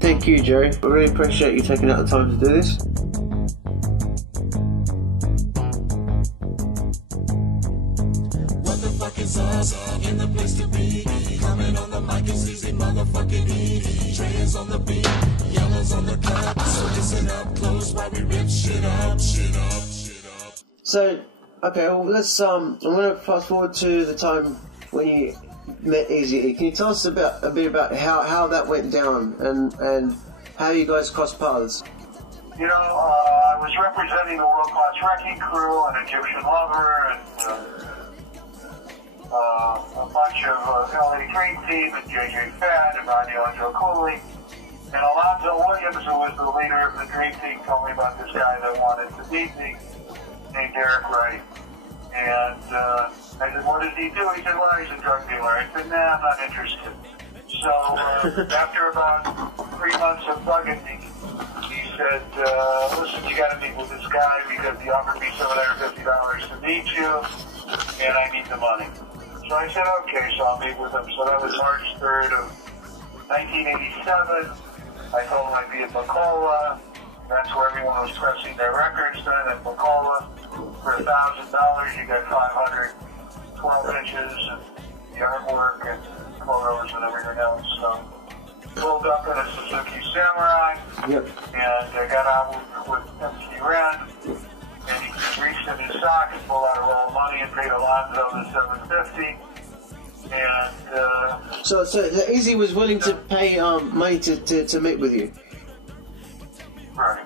Thank you, Jerry. I really appreciate you taking out the time to do this. What the fuck is us? In the place to be. Coming on the mic is Eazy motherfucking E. Trey is on the beat, Yellow's on the cut. So listen up close while we rip shit up. So, okay, well, let's I'm gonna fast forward to the time when you met Eazy-E. Can you tell us a bit about how that went down and how you guys crossed paths? You know, I was representing the World-Class Wrecking Crew, an Egyptian Lover, and a bunch of LA Dream Team, and JJ Fad, and N.W.A. Cooley. And Alonzo Williams, who was the leader of the Dream Team, told me about this guy that wanted to meet me, named Derek Wright. And I said, what does he do? He said, well, he's a drug dealer. I said, nah, I'm not interested. So after about 3 months of bugging me, he said, listen, you got to meet with this guy because he offered me $750 to meet you, and I need the money. So I said, okay, so I'll meet with him. So that was March 3rd of 1987. I told him I'd be at Macola. That's where everyone was pressing their records then at Macola. For $1,000, you got 512 inches and the artwork and photos and everything else. So pulled up in a Suzuki Samurai, and I got out with MC Ren, and he reached in his sock and pulled out a roll of money and paid Alonzo the $750. And so Eazy was willing to pay money to meet with you. Right.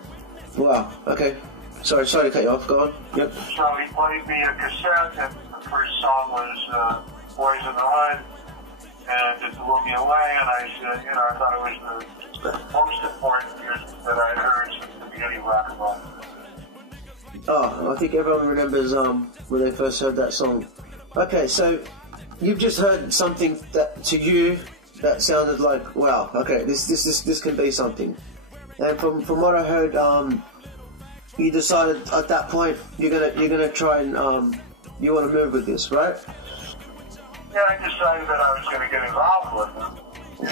Wow. Okay. Sorry to cut you off. Go on. Yep. So he played me a cassette, and the first song was Boys in the Hood, and it blew me away. And I said, you know, I thought it was the most important music that I'd heard since the beginning of rock and roll. Oh, I think everyone remembers when they first heard that song. Okay, so you've just heard something that to you that sounded like, wow, okay, this can be something. And from what I heard, you decided at that point you're gonna try and you want to move with this, right? Yeah, I decided that I was going to get involved with them.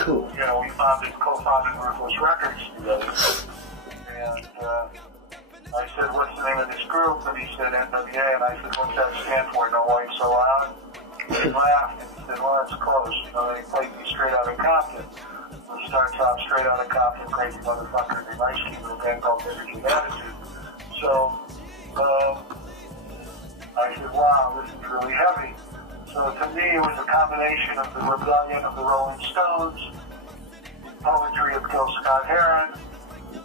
Cool. You know, we co-founded Ruthless Records together, and I said, "What's the name of this group?" And he said, N.W.A. And I said, "What's that stand for? No White So Loud?" He laughed and he said, "Well, that's close." You know, they played me Straight Outta Compton. It starts off Straight Outta Compton, crazy motherfucker, the nice kid with a band called Energy Attitude. So I said, "Wow, this is really heavy." So to me, it was a combination of the rebellion of the Rolling Stones, the poetry of Gil Scott-Heron,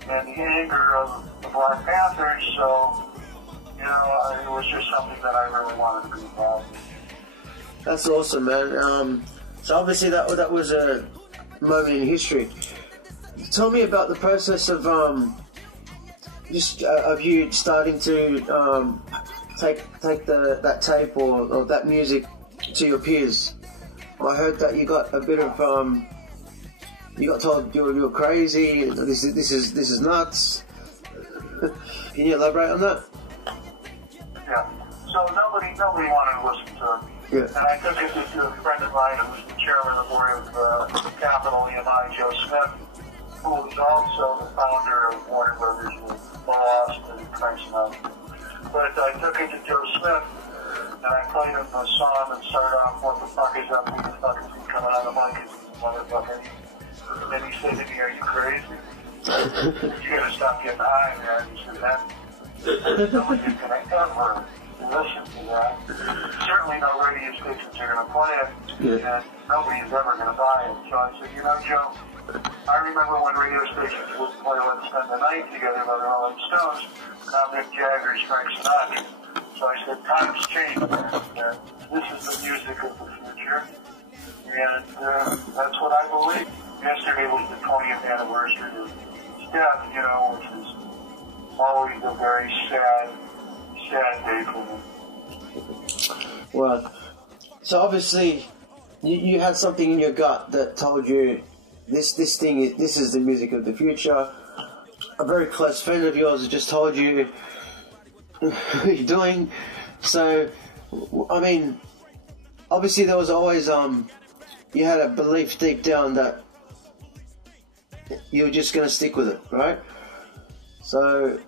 and the anger of the Black Panthers. So, you know, it was just something that I really wanted to be involved in. That's awesome, man. So obviously that was a moment in history. Tell me about the process of of you starting to take that tape or that music to your peers. I heard that you got a bit of you got told you're crazy. This is nuts. Can you elaborate on that? Yeah. So nobody wanted to listen to it. Yeah. And I took it to a friend of mine who was the chairman of the board of Capital EMI, Joe Smith, who was also the founder of Warner Brothers with Lost and Prince Mountain. But I took it to Joe Smith, and I played him a song and started off, "What the fuck is up? Who the fuck is he coming on the mic? Is he motherfucker?" And then he said to me, "Are you crazy? You gotta stop getting high, man." He said, "That nobody can ever listen to that. Certainly no radio stations are gonna play it, and nobody's ever gonna buy it." So I said, "You know, Joe, I remember when radio stations would play Let's Spend the Night Together by the Rolling Stones, now Mick Jagger's Frank Sinatra. So I said, times change, and this is the music of the future, and that's what I believe. Yesterday was the 20th anniversary of his death, you know, which is always a very sad day for me. Well, so obviously you had something in your gut that told you this is the music of the future. A very close friend of yours has just told you what you're doing. So, I mean, obviously there was always you had a belief deep down that you were just going to stick with it, right? So,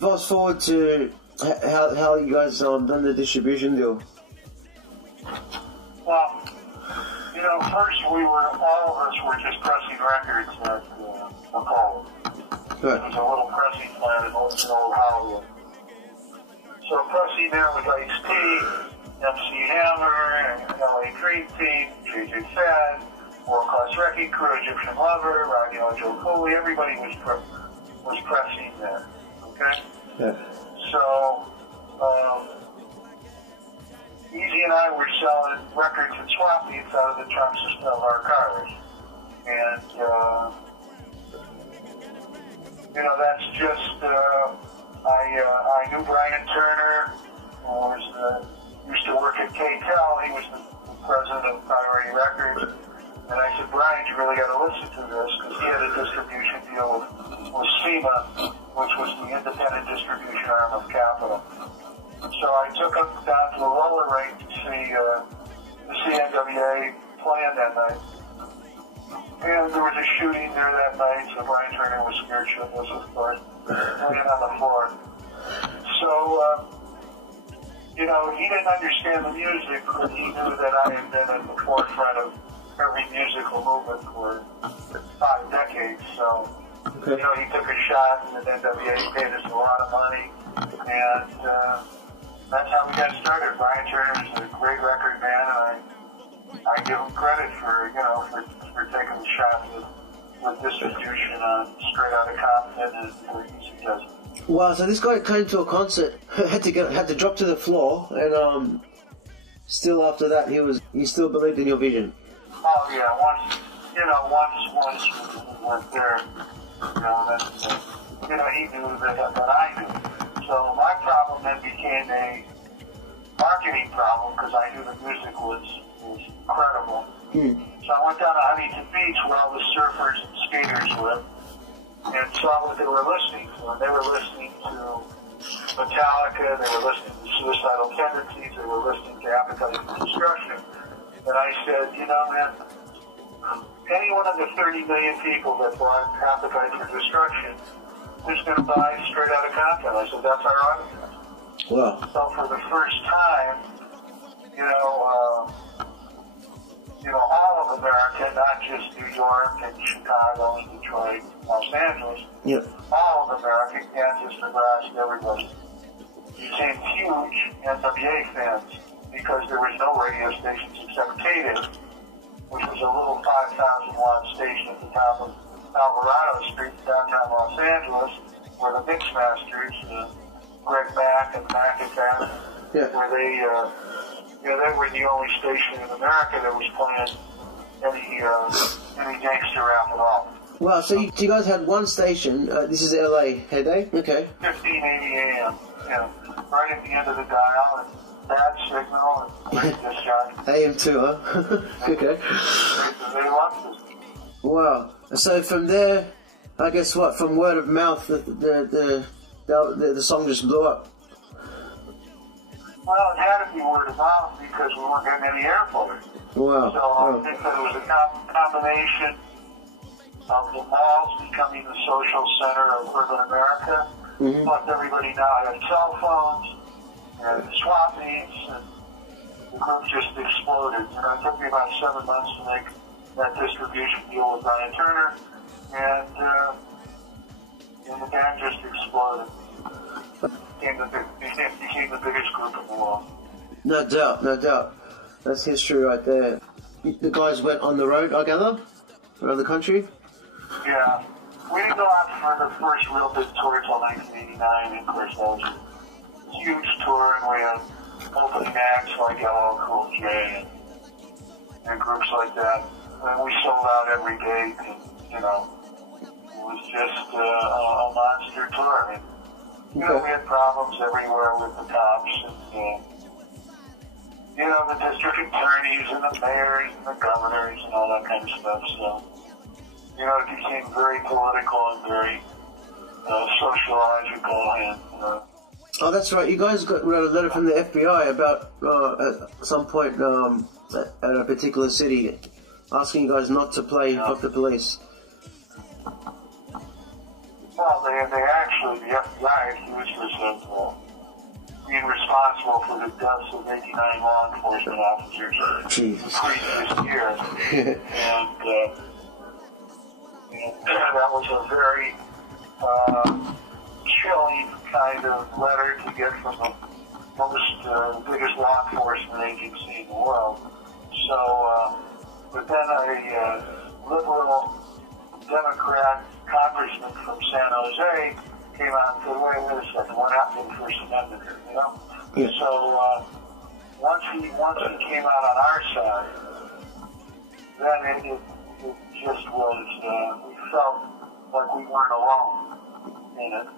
fast forward to how you guys done the distribution deal. Well, you know, first all of us were just pressing records at McCall. Right. It was a little pressing plant in Old Hollywood. So pressing there with Ice-T, MC Hammer, N.W.A. Dream Team, J.J. Fad, World Class Wrecking Crew, Egyptian Lover, Rodney and Joe Cooley, everybody was pressing there, okay? Yeah. So, Eazy and I were selling records and swap meets out of the trunks of our cars. And, you know, that's just, I knew Brian Turner, who used to work at K.A.L. He was the president of Priority Records. And I said, Brian, you really got to listen to this, because he had a distribution deal with SEMA, which was the independent distribution arm of Capitol. So I took him down to the roller rink to see N.W.A. playing that night. And there was a shooting there that night, so Brian Turner was scared shitless, of course, laying on the floor. So, you know, he didn't understand the music, but he knew that I had been at the forefront of every musical movement for 5 decades. So, you know, he took a shot, and then N.W.A. paid us a lot of money, and that's how we got started. Brian Turner is a great record man, and I give him credit for, you know, for taking the shot with distribution on Straight Outta Compton and what Eazy does. Wow, so this guy came to a concert, had to drop to the floor, and still after that he still believed in your vision. Oh yeah, once we went there, you know, he knew that I knew. So my problem then became a marketing problem, because I knew the music was incredible. So I went down to Huntington Beach where all the surfers and skaters live, and saw what they were listening to. And they were listening to Metallica, they were listening to Suicidal Tendencies, they were listening to Appetite for Destruction. And I said, you know, man, any one of the 30 million people that bought Appetite for Destruction is going to buy Straight Outta Compton. I said, that's our audience. Wow. So for the first time, you know, all of America, not just New York and Chicago and Detroit, Los Angeles, Yep. all of America, Kansas, Nebraska, everybody became huge N.W.A. fans, because there was no radio stations except K.A.A., which was a little 5,000-watt station at the top of Alvarado Street, downtown Los Angeles, where the mix masters, Greg Mack and Mack and Bass, where they were the only station in America that was playing any gangster rap at all. Wow, so you guys had one station, this is LA, had they? Okay. 1580 AM, yeah, right at the end of the dial, and bad signal, and great disc jockey. AM2, huh? Okay. They loved it. Wow. So from there, I guess what, from word of mouth, the song just blew up. Well, it had to be word of mouth, because we weren't getting any airplay. Wow. So I think that it was a combination of the malls becoming the social center of urban America. Plus everybody now had cell phones and swap meets, and the group just exploded. You know, it took me about 7 months to make that distribution deal with Brian Turner, and the band just exploded. Became the biggest group in the world. No doubt, no doubt. That's history right there. The guys went on the road, I gather? around the country? Yeah. We didn't go out for the first real big tour until 1989, and of course that was a huge tour, and we had opening acts like L.L. Cool J and groups like that. And we sold out every date, and, you know, it was just a monster tour. I mean, you know, we had problems everywhere with the cops, and, you know, the district attorneys and the mayors and the governors and all that kind of stuff, so... You know, it became very political and very sociological, and... Oh, that's right. You guys got a letter from the FBI about, at some point, at a particular city, asking you guys not to play Fuck the Police. Well, they actually, the FBI accused us of being responsible for the deaths of 89 law enforcement officers the previous year. And... that was a very chilling kind of letter to get from the biggest law enforcement agency in the world. So, but then a liberal Democrat congressman from San Jose came out and said, wait a second, what happened to the First Amendment here, you know? Yeah. So, once he came out on our side, then it just was, we felt like we weren't alone in it,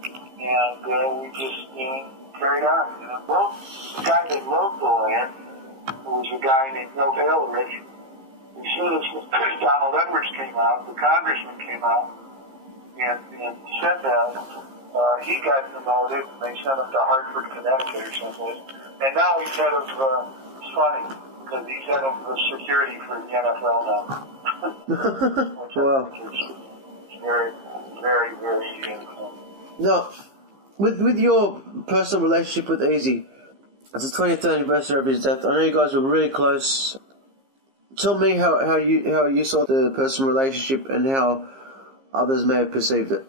and we just carried on. You know, both the guy that wrote the land, who was a guy named N.W.A, as soon as Donald Edwards came out, the congressman came out and said that, he got demoted, and they sent him to Hartford, Connecticut or someplace, and now he's head of, it's funny, because he's head of the security for the NFL now. Wow. It's very, very, very beautiful. Now, with your personal relationship with Eazy, it's the 20th anniversary of his death. I know you guys were really close. Tell me how you saw the personal relationship and how others may have perceived it.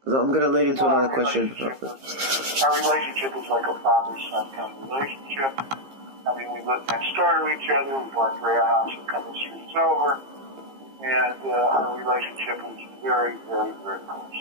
Because I'm going to lead into another question. Our relationship is like a father-son kind of relationship. I mean, we lived next door to each other. We bought a house a couple streets over. And our relationship was very, very, very close.